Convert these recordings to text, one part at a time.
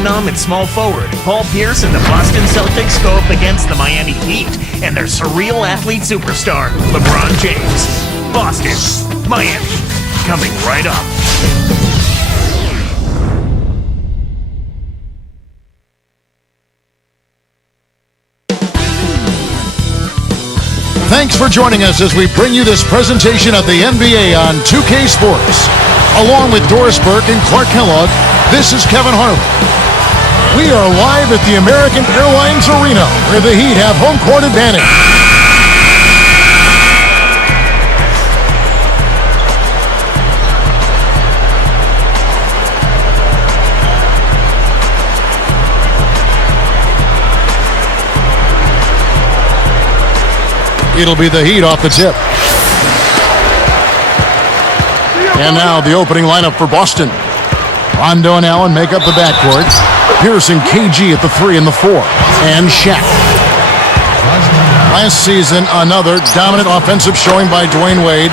phenom at small forward, Paul Pierce and the Boston Celtics go up against the Miami Heat and their surreal athlete superstar, LeBron James. Boston, Miami, coming right up. Thanks for joining us as we bring you this presentation of the NBA on 2K Sports. Along with Doris Burke and Clark Kellogg, this is Kevin Harlan. We are live at the American Airlines Arena, where the Heat have home court advantage. It'll be the Heat off the tip. And now the opening lineup for Boston. Rondo and Allen make up the backcourt. Pierce and KG at the 3 and the 4. And Shaq. Last season, another dominant offensive showing by Dwayne Wade.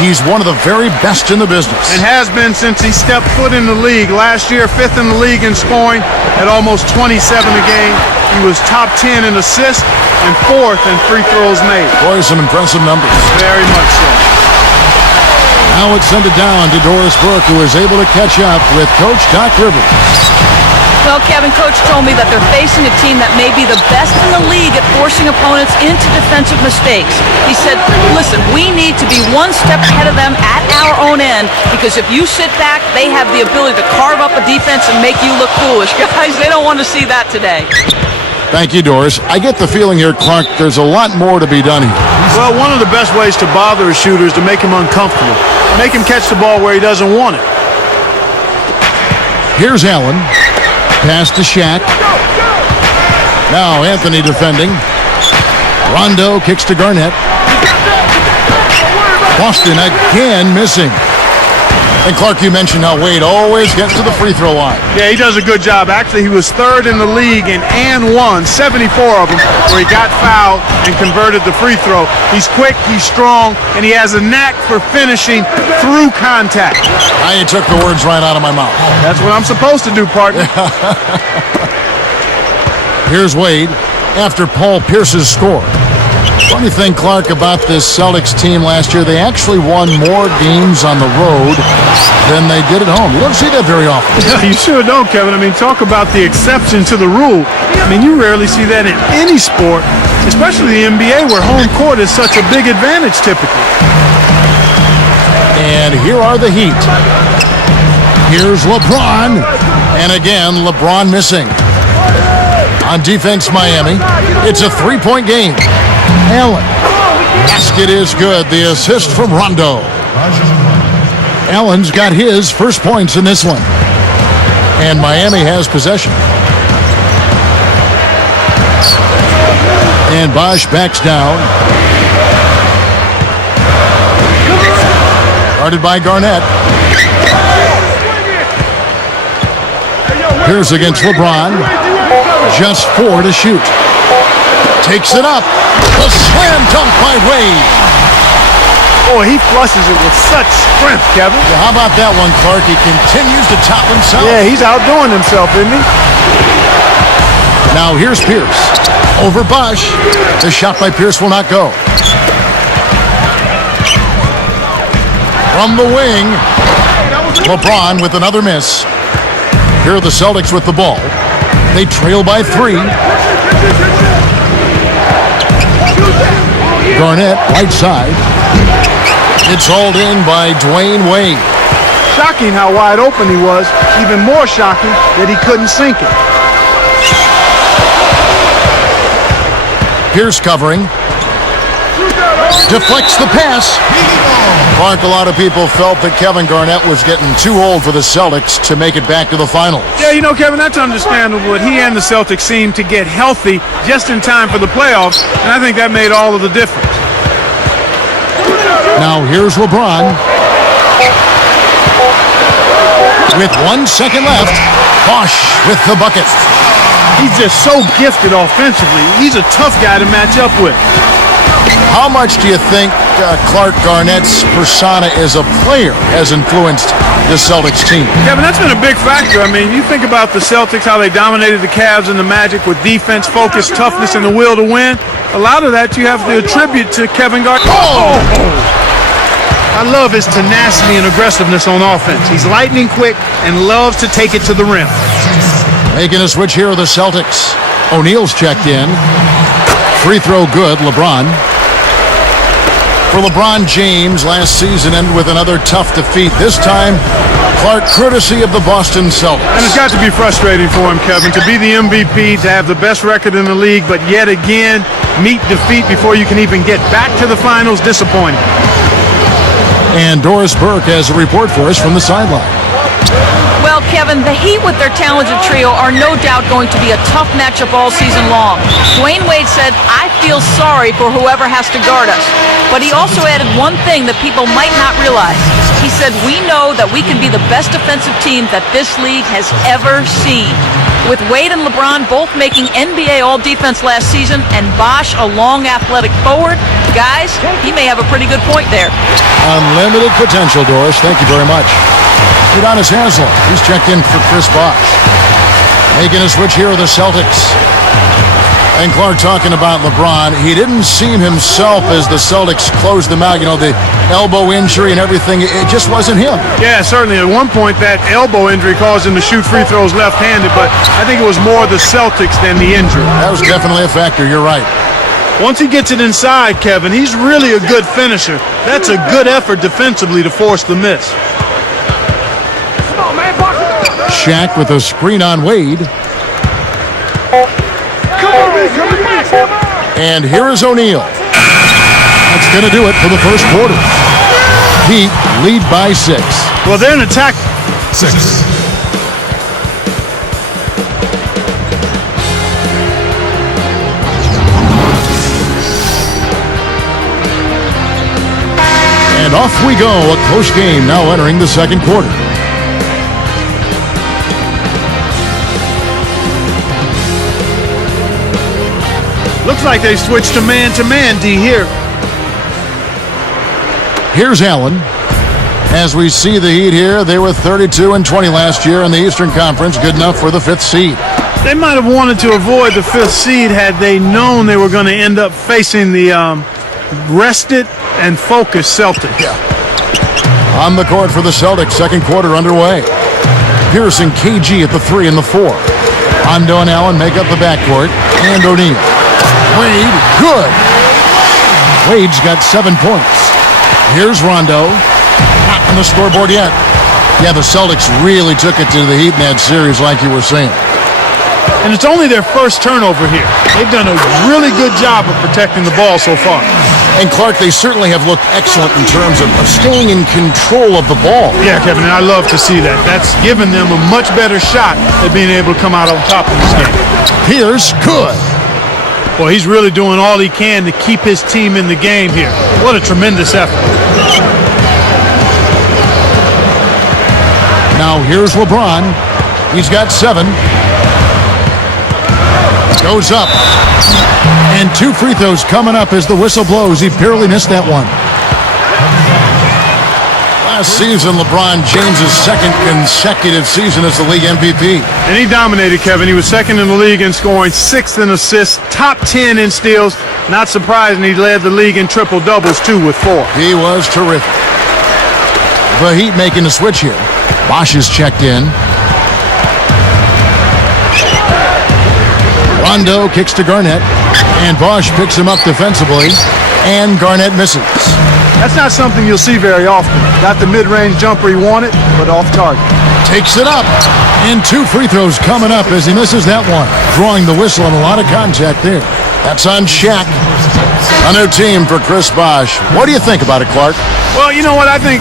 He's one of the very best in the business. And has been since he stepped foot in the league. Last year, 5th in the league in scoring at almost 27 a game. He was top 10 in assists and 4th in free throws made. Boy, some impressive numbers. Very much so. Now it's sent it down to Doris Burke, who is able to catch up with Coach Doc Rivers. Well, Kevin, Coach told me that they're facing a team that may be the best in the league at forcing opponents into defensive mistakes. He said, listen, we need to be one step ahead of them at our own end, because if you sit back, they have the ability to carve up a defense and make you look foolish. Guys, they don't want to see that today. Thank you, Doris. I get the feeling here, Clark, there's a lot more to be done here. Well, one of the best ways to bother a shooter is to make him uncomfortable. Make him catch the ball where he doesn't want it. Here's Allen. Pass to Shaq. Now Anthony defending. Rondo kicks to Garnett. Boston again missing. And Clark, you mentioned how Wade always gets to the free throw line. Yeah, he does a good job. Actually, he was 3rd in the league in and one, 74 of them, where he got fouled and converted the free throw. He's quick, he's strong, and he has a knack for finishing through contact. You took the words right out of my mouth. That's what I'm supposed to do, partner. Here's Wade after Paul Pierce's score. Funny thing, Clark, about this Celtics team last year, they actually won more games on the road than they did at home. You don't see that very often. You sure don't, Kevin. I mean, talk about the exception to the rule. I mean, you rarely see that in any sport, especially the NBA, where home court is such a big advantage typically. And here are the Heat. Here's LeBron. And again, LeBron missing. On defense, Miami. It's a 3-point game. Allen. Basket is good. The assist from Rondo. Allen's got his first points in this one. And Miami has possession. And Bosch backs down. Guarded by Garnett. Pierce against LeBron. Just 4 to shoot. Takes it up. A slam dunk by Wade. Boy, he flushes it with such strength, Kevin. Yeah, how about that one, Clark? He continues to top himself. Yeah, he's outdoing himself, isn't he? Now here's Pierce. Over Bosch. The shot by Pierce will not go. From the wing, LeBron with another miss. Here are the Celtics with the ball. They trail by 3. Garnett, right side. It's hauled in by Dwayne Wade. Shocking how wide open he was. Even more shocking that he couldn't sink it. Pierce covering. Deflects the pass. Clark, a lot of people felt that Kevin Garnett was getting too old for the Celtics to make it back to the finals. Yeah, you know, Kevin, that's understandable. He and the Celtics seemed to get healthy just in time for the playoffs, and I think that made all of the difference. Now here's LeBron. With 1 second left, Bosch with the bucket. He's just so gifted offensively. He's a tough guy to match up with. How much do you think Clark Garnett's persona as a player has influenced the Celtics team? Kevin, that's been a big factor. I mean, you think about the Celtics, how they dominated the Cavs and the Magic with defense, focus, toughness, and the will to win. A lot of that you have to attribute to Kevin Garnett. Oh! I love his tenacity and aggressiveness on offense. He's lightning quick and loves to take it to the rim. Making a switch here are the Celtics. O'Neal's checked in. Free throw good, LeBron. For LeBron James, last season ended with another tough defeat. This time, Clark, courtesy of the Boston Celtics. And it's got to be frustrating for him, Kevin, to be the MVP, to have the best record in the league, but yet again, meet defeat before you can even get back to the finals. Disappointing. And Doris Burke has a report for us from the sideline. Well, Kevin, the Heat with their talented trio are no doubt going to be a tough matchup all season long. Dwayne Wade said, "I feel sorry for whoever has to guard us." But he also added one thing that people might not realize. He said, "We know that we can be the best defensive team that this league has ever seen." With Wade and LeBron both making NBA All-Defense last season and Bosh a long athletic forward, guys, he may have a pretty good point there. Unlimited potential, Doris. Thank you very much. Udonis Haslem, he's checked in for Chris Bosh. Making a switch here are the Celtics. And Clark talking about LeBron. He didn't seem himself as the Celtics closed them out. You know, the elbow injury and everything, it just wasn't him. Yeah, certainly. At one point, that elbow injury caused him to shoot free throws left-handed, but I think it was more the Celtics than the injury. That was definitely a factor. You're right. Once he gets it inside, Kevin, he's really a good finisher. That's a good effort defensively to force the miss. Shaq with a screen on Wade. And here is O'Neal. That's going to do it for the first quarter. Heat lead by 6. Well, they're in attack. 6. And off we go. A close game now entering the second quarter. Looks like they switched to man-to-man, D, here. Here's Allen. As we see the Heat here, they were 32-20 last year in the Eastern Conference, good enough for the 5th seed. They might have wanted to avoid the 5th seed had they known they were going to end up facing the rested and focused Celtics. Yeah. On the court for the Celtics, second quarter underway. Pearson, KG at the 3 and the 4. Hondo and Allen make up the backcourt, and O'Neal. Wade, good. Wade's got 7 points. Here's Rondo. Not on the scoreboard yet. Yeah, the Celtics really took it to the Heat in that series, like you were saying. And it's only their first turnover here. They've done a really good job of protecting the ball so far. And Clark, they certainly have looked excellent in terms of staying in control of the ball. Yeah, Kevin, and I love to see that. That's given them a much better shot at being able to come out on top of this game. Pierce, good. Well, he's really doing all he can to keep his team in the game here. What a tremendous effort. Now here's LeBron. He's got 7. Goes up. And 2 free throws coming up as the whistle blows. He barely missed that one. Last season, LeBron James' second consecutive season as the league MVP. And he dominated, Kevin. He was second in the league in scoring, 6th in assists, top 10 in steals. Not surprising he led the league in triple-doubles, too, with 4. He was terrific. The Heat making a switch here. Bosh is checked in. Rondo kicks to Garnett. And Bosh picks him up defensively. And Garnett misses. That's not something you'll see very often. Not the mid-range jumper he wanted, but off target. Takes it up. And 2 free throws coming up as he misses that one. Drawing the whistle and a lot of contact there. That's on Shaq. A new team for Chris Bosh. What do you think about it, Clark? Well, you know what? I think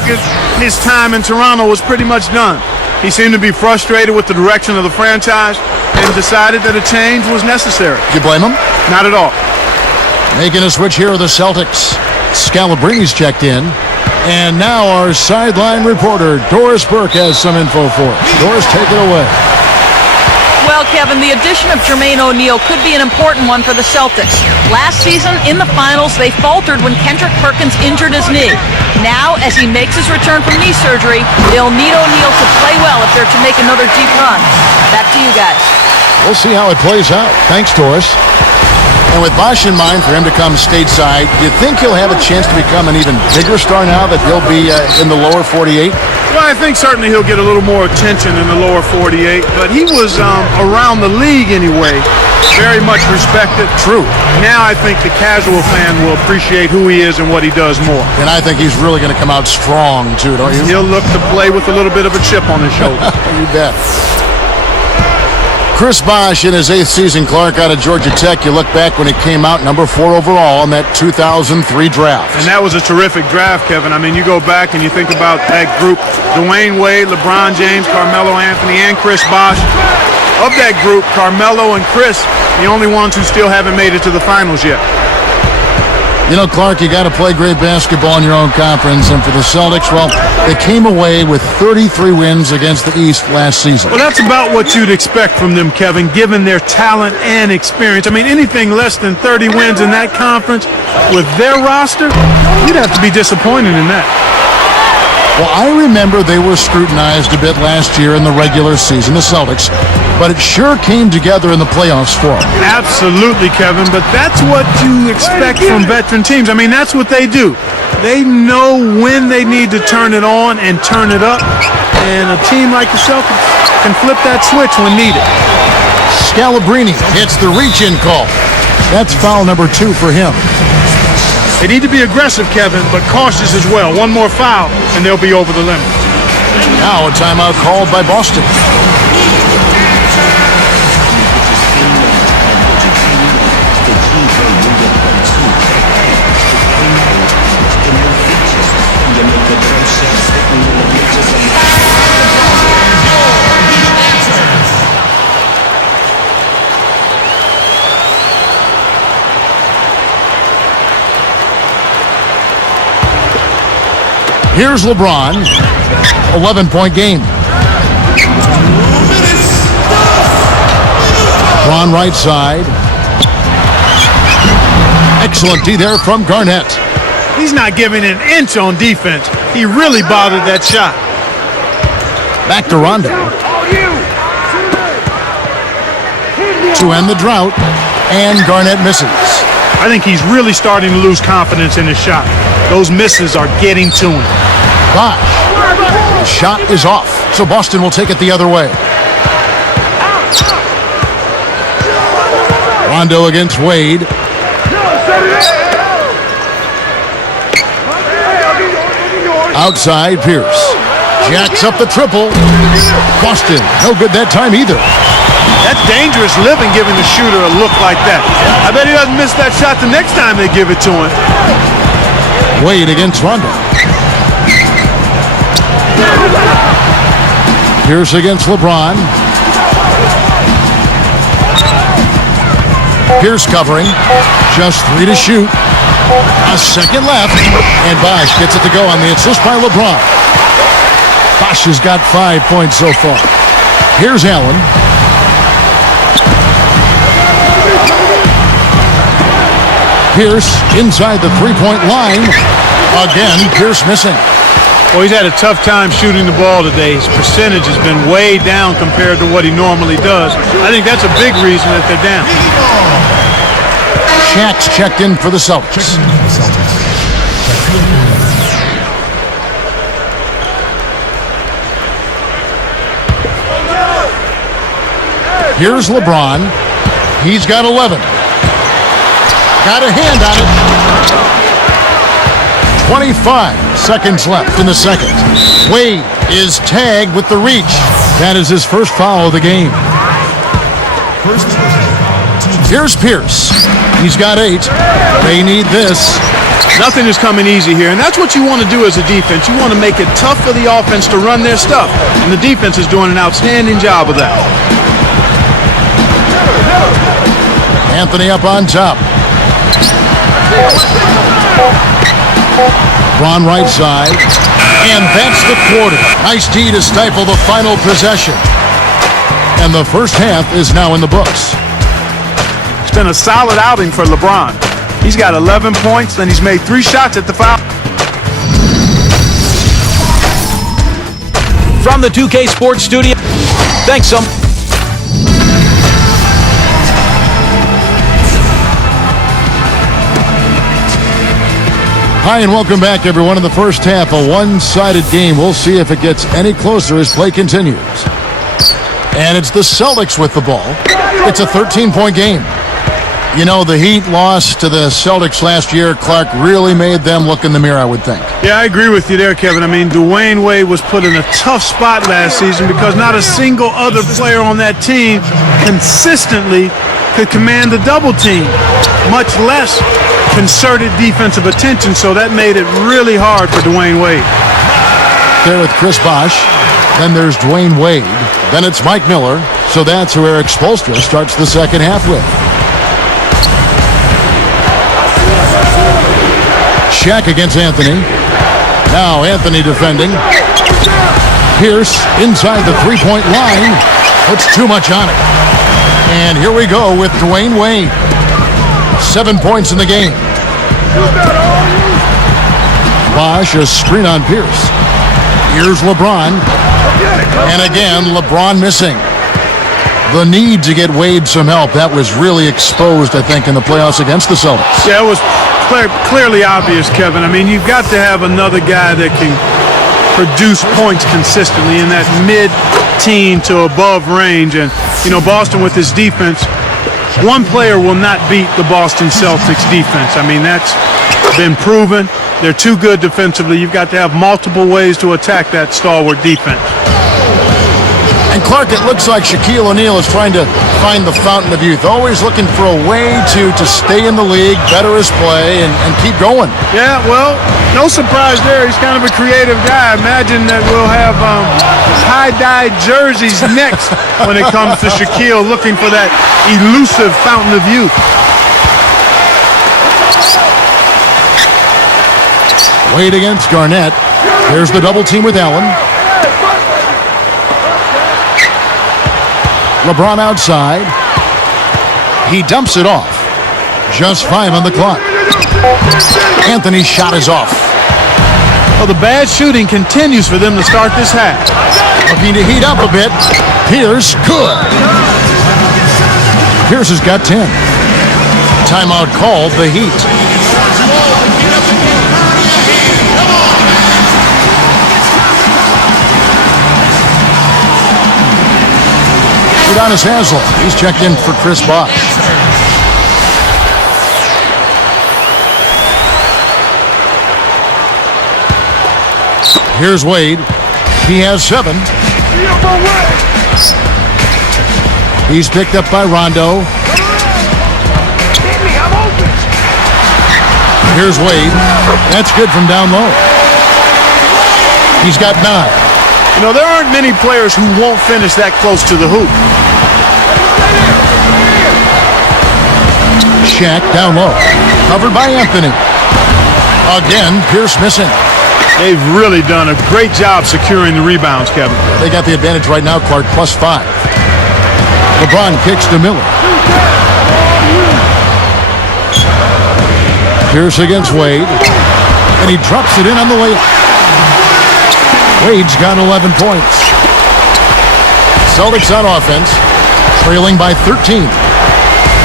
his time in Toronto was pretty much done. He seemed to be frustrated with the direction of the franchise and decided that a change was necessary. Do you blame him? Not at all. Making a switch here are the Celtics. Scalabrini's checked in. And now our sideline reporter, Doris Burke, has some info for us. Doris, take it away. Well, Kevin, the addition of Jermaine O'Neal could be an important one for the Celtics. Last season, in the finals, they faltered when Kendrick Perkins injured his knee. Now, as he makes his return from knee surgery, they'll need O'Neal to play well if they're to make another deep run. Back to you guys. We'll see how it plays out. Thanks, Doris. And with Bosch in mind for him to come stateside, do you think he'll have a chance to become an even bigger star now that he'll be in the lower 48? Well, I think certainly he'll get a little more attention in the lower 48, but he was around the league anyway, very much respected. True. Now I think the casual fan will appreciate who he is and what he does more. And I think he's really going to come out strong, too, don't you? He'll look to play with a little bit of a chip on his shoulder. You bet. Chris Bosch in his 8th season, Clark, out of Georgia Tech. You look back when he came out number 4 overall in that 2003 draft. And that was a terrific draft, Kevin. I mean, you go back and you think about that group, Dwayne Wade, LeBron James, Carmelo Anthony, and Chris Bosch. Of that group, Carmelo and Chris, the only ones who still haven't made it to the finals yet. You know, Clark, you got to play great basketball in your own conference. And for the Celtics, well, they came away with 33 wins against the East last season. Well, that's about what you'd expect from them, Kevin, given their talent and experience. I mean, anything less than 30 wins in that conference with their roster, you'd have to be disappointed in that. Well, I remember they were scrutinized a bit last year in the regular season, the Celtics, but it sure came together in the playoffs for them. Absolutely, Kevin, but that's what you expect from veteran teams. I mean, that's what they do. They know when they need to turn it on and turn it up, and a team like the Celtics can flip that switch when needed. Scalabrini hits the reach-in call. That's foul number 2 for him. They need to be aggressive, Kevin, but cautious as well. One more foul, and they'll be over the limit. Now a timeout called by Boston. Here's LeBron, 11-point game. LeBron right side. Excellent D there from Garnett. He's not giving an inch on defense. He really bothered that shot. Back to Rondo. To end the drought, and Garnett misses. I think he's really starting to lose confidence in his shot. Those misses are getting to him. Bosch. Shot is off, so Boston will take it the other way. Rondo against Wade. Outside, Pierce. Jacks up the triple. Boston, no good that time either. That's dangerous living, giving the shooter a look like that. I bet he doesn't miss that shot the next time they give it to him. Wade against Rondo. Pierce against LeBron. Pierce covering. Just 3 to shoot. A second left. And Bosch gets it to go on the assist by LeBron. Bosch has got 5 points so far. Here's Allen. Pierce inside the three-point line. Again, Pierce missing. Well, he's had a tough time shooting the ball today. His percentage has been way down compared to what he normally does. I think that's a big reason that they're down. Shaq's checked in for the Celtics. Here's LeBron. He's got 11. Got a hand on it. 25 seconds left in the second. Wade is tagged with the reach. That is his first foul of the game. Here's Pierce. He's got 8. They need this. Nothing is coming easy here, and that's what you want to do as a defense. You want to make it tough for the offense to run their stuff, and the defense is doing an outstanding job of that. Anthony up on top. Ron right side. And that's the quarter. Nice D to stifle the final possession. And the first half is now in the books. It's been a solid outing for LeBron. He's got 11 points, and he's made 3 shots at the foul. From the 2K Sports Studio, thanks so much. Hi, and welcome back, everyone. In the first half, a one-sided game. We'll see if it gets any closer as play continues. And it's the Celtics with the ball. It's a 13-point game. You know, the Heat lost to the Celtics last year. Clark really made them look in the mirror, I would think. Yeah, I agree with you there, Kevin. I mean, Dwayne Wade was put in a tough spot last season because not a single other player on that team consistently could command a double team, much less concerted defensive attention, so that made it really hard for Dwayne Wade. There with Chris Bosh. Then there's Dwayne Wade. Then it's Mike Miller. So that's who Eric Spoelstra starts the second half with. Shaq against Anthony. Now Anthony defending. Pierce inside the three-point line. Puts too much on it. And here we go with Dwayne Wade. 7 points in the game. Bosh, a screen on Pierce. Here's LeBron. And again, LeBron missing. The need to get Wade some help. That was really exposed, I think, in the playoffs against the Celtics. Yeah, it was clearly obvious, Kevin. I mean, you've got to have another guy that can produce points consistently in that mid-teen to above range. And, you know, Boston with his defense, one player will not beat the Boston Celtics defense. I mean, that's been proven. They're too good defensively. You've got to have multiple ways to attack that stalwart defense. And Clark, it looks like Shaquille O'Neal is trying to find the fountain of youth, always looking for a way to stay in the league, better his play, and keep going. Yeah, well, no surprise there. He's kind of a creative guy. Imagine that we'll have tie-dye jerseys next when it comes to Shaquille looking for that elusive fountain of youth. Wade against Garnett. There's the double team with Allen. LeBron outside. He dumps it off. Just 5 on the clock. Anthony's shot is off. Well, the bad shooting continues for them to start this half. Looking to heat up a bit. Pierce, good. Pierce has got 10. Timeout called, the Heat. Udonis Haslem. He's checked in for Chris Bosh. Here's Wade. He has 7. He's picked up by Rondo. Here's Wade. That's good from down low. He's got 9. You know, there aren't many players who won't finish that close to the hoop. Shaq down low. Covered by Anthony. Again, Pierce missing. They've really done a great job securing the rebounds, Kevin. They got the advantage right now, Clark, +5. LeBron kicks to Miller. Pierce against Wade. And he drops it in on the layup. Wade's got 11 points. Celtics on offense, trailing by 13.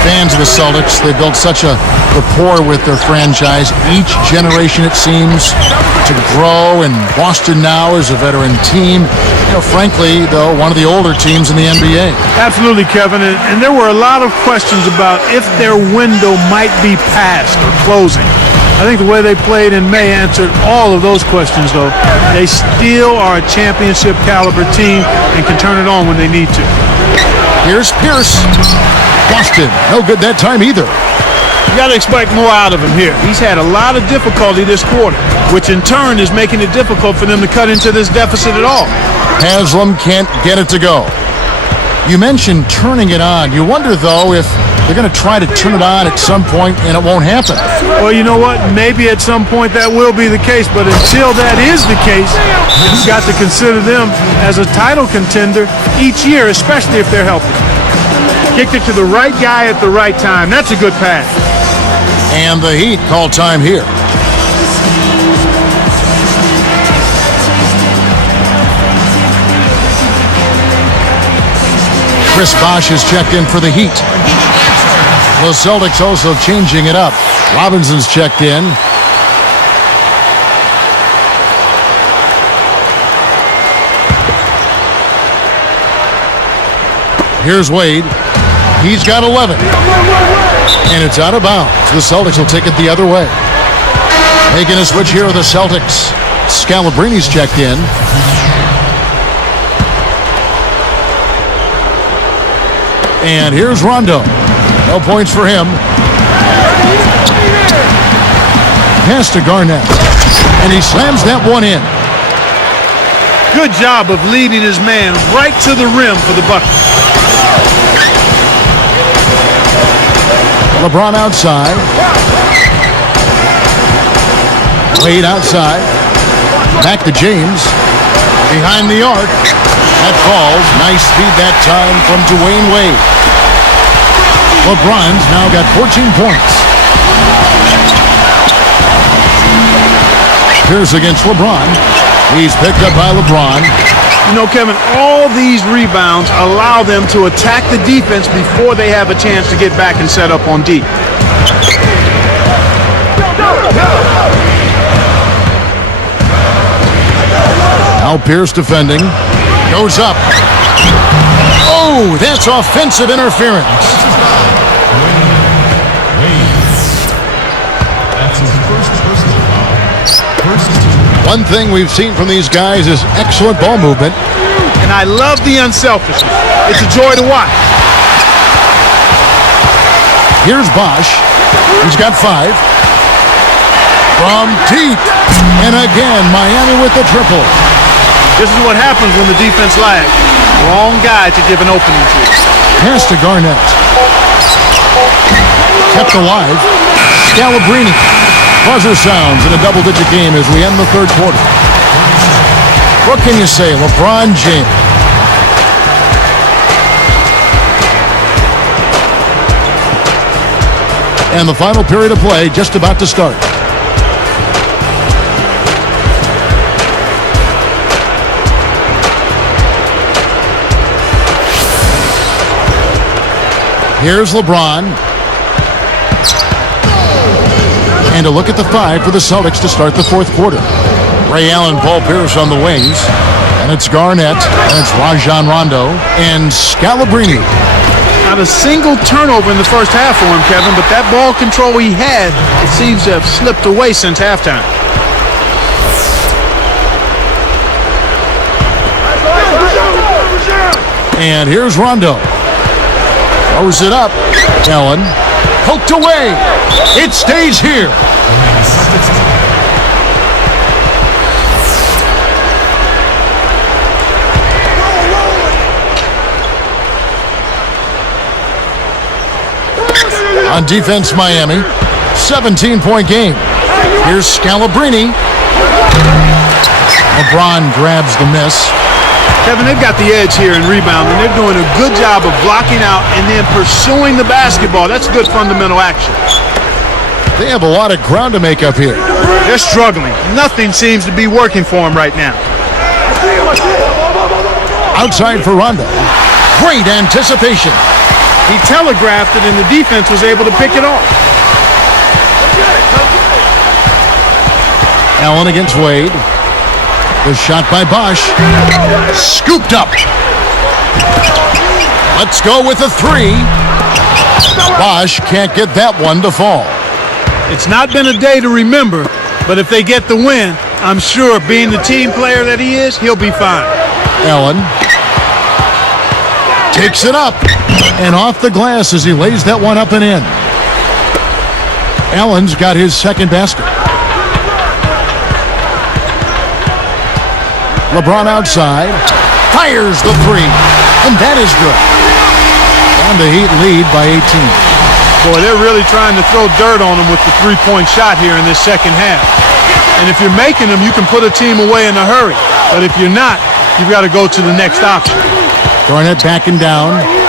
Fans of the Celtics, they built such a rapport with their franchise. Each generation, it seems, to grow, and Boston now is a veteran team. You know, frankly, though, one of the older teams in the NBA. Absolutely, Kevin, and there were a lot of questions about if their window might be past or closing. I think the way they played in May answered all of those questions, though. They still are a championship caliber team and can turn it on when they need to. Here's Pierce. Boston, no good that time either. You got to expect more out of him here. He's had a lot of difficulty this quarter, which in turn is making it difficult for them to cut into this deficit at all. Haslem can't get it to go. You mentioned turning it on. You wonder, though, if They're going to try to turn it on at some point, and it won't happen. Well, you know what? Maybe at some point that will be the case, but until that is the case, you've got to consider them as a title contender each year, especially if they're healthy. Kicked it to the right guy at the right time. That's a good pass. And the Heat call time here. Chris Bosh is checked in for the Heat. The Celtics also changing it up. Robinson's checked in. Here's Wade. He's got 11. And it's out of bounds. The Celtics will take it the other way. Making a switch here are the Celtics. Scalabrini's checked in. And here's Rondo. No points for him. Pass to Garnett. And he slams that one in. Good job of leading his man right to the rim for the bucket. LeBron outside. Wade outside. Back to James. Behind the arc. That falls. Nice speed that time from Dwayne Wade. LeBron's now got 14 points. Pierce against LeBron. He's picked up by LeBron. You know, Kevin, all these rebounds allow them to attack the defense before they have a chance to get back and set up on D. Now Pierce defending. Goes up. Oh, that's offensive interference. One thing we've seen from these guys is excellent ball movement. And I love the unselfishness. It's a joy to watch. Here's Bosh. He's got 5. From deep. And again, Miami with the triple. This is what happens when the defense lags. Wrong guy to give an opening to. Pass to Garnett. Kept alive. Scalabrine. Buzzer sounds in a double-digit game as we end the third quarter. What can you say, LeBron James? And the final period of play just about to start. Here's LeBron. And a look at the 5 for the Celtics to start the fourth quarter. Ray Allen, Paul Pierce on the wings. And it's Garnett. And it's Rajon Rondo. And Scalabrine. Not a single turnover in the first half for him, Kevin, but that ball control he had, it seems to have slipped away since halftime. And here's Rondo. Throws it up. Allen. Poked away. It stays here. On defense, Miami. 17-point game. Here's Scalabrine. LeBron grabs the miss. Kevin, they've got the edge here in rebounding. They're doing a good job of blocking out and then pursuing the basketball. That's good fundamental action. They have a lot of ground to make up here. They're struggling. Nothing seems to be working for them right now. Outside for Rondo. Great anticipation. He telegraphed it and the defense was able to pick it off. Allen against Wade. The shot by Bosh. Scooped up. Let's go with a 3. Bosh can't get that one to fall. It's not been a day to remember, but if they get the win, I'm sure being the team player that he is, he'll be fine. Allen takes it up and off the glass as he lays that one up and in. Allen's got his second basket. LeBron outside, fires the 3, and that is good. And the Heat lead by 18. Boy, they're really trying to throw dirt on them with the three-point shot here in this second half. And if you're making them, you can put a team away in a hurry. But if you're not, you've got to go to the next option. Garnett backing down.